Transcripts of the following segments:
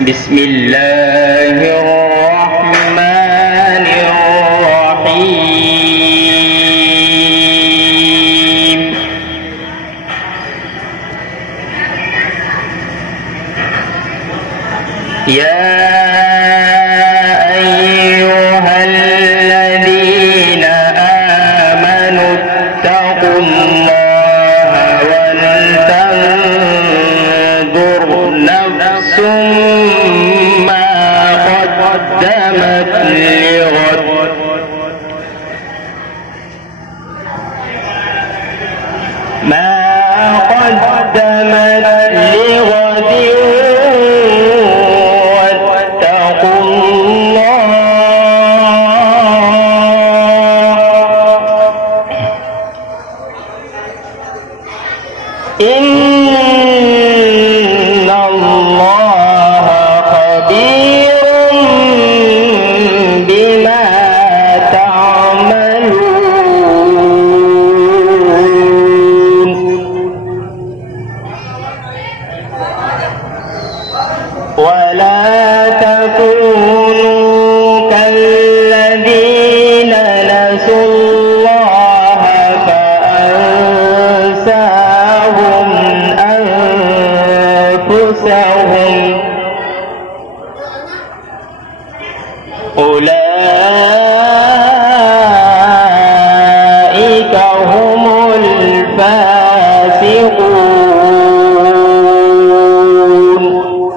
بسم الله الرحمن الرحيم يا أيها الذين آمنوا اتقوا الله ولتنظر نفس ما قدمت لغد واتقوا الله إن الله خبير بما تعملون ولا تكونوا كالذين نسوا الله فأنساهم أنفسهم أولئك هم الفاسقون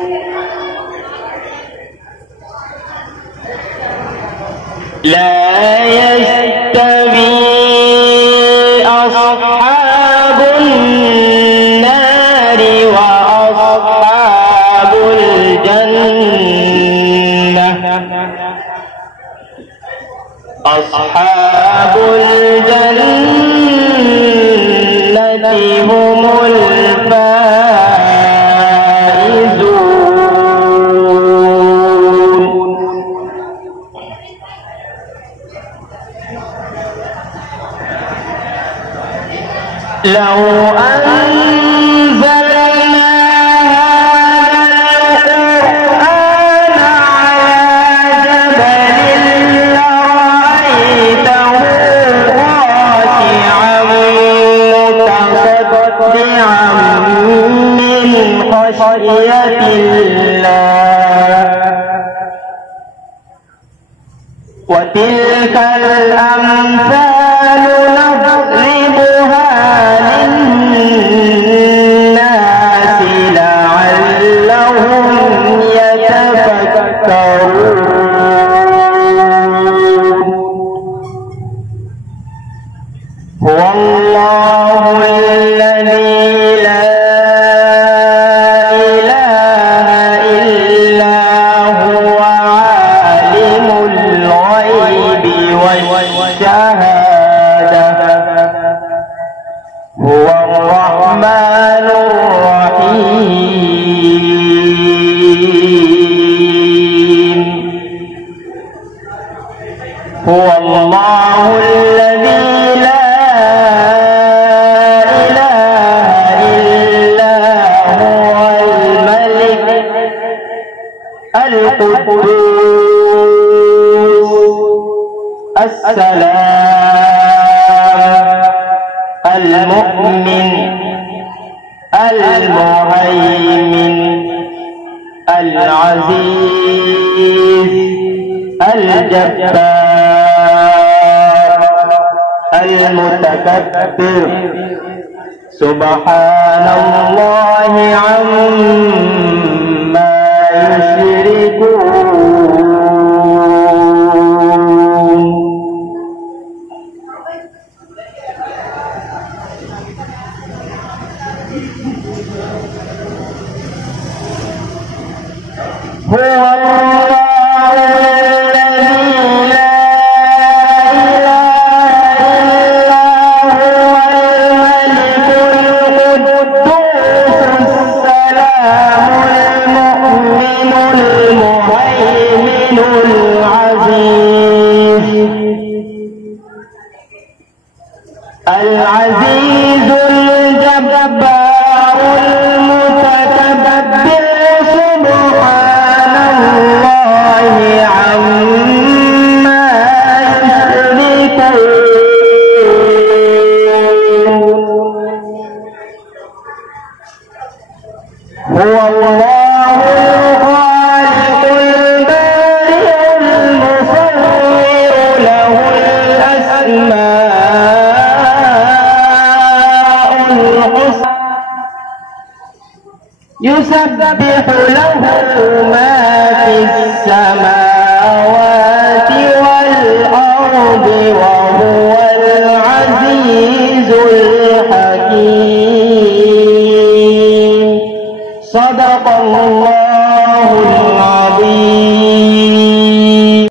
لا يستوي أصحاب النار وأصحاب الجنة أصحاب الجنة هم الفائزون لو أنزلنا هذا القرآن على جبل لرأيته خاشعا متصدعا من خشية الله وتلك الأمثال نضربها للناس لعلهم يتفكرون هو الله الذي لا إله إلا هو عالم الغيب والشهادة هو الرحمن الرحيم هو الله الذي لا إله إلا هو الملك القدوس السلام المؤمن المهيمن العزيز الجبار المتكبر سبحان الله عما يشركون هو الله الذي لا إله إلا هو الملك القدوس السلام المؤمن المهيمن العزيز الجبار المتكبر سبحان هو الله الخالق البارئ المصور له الأسماء الحسنى يسبح له ما في السماوات والأرض وهو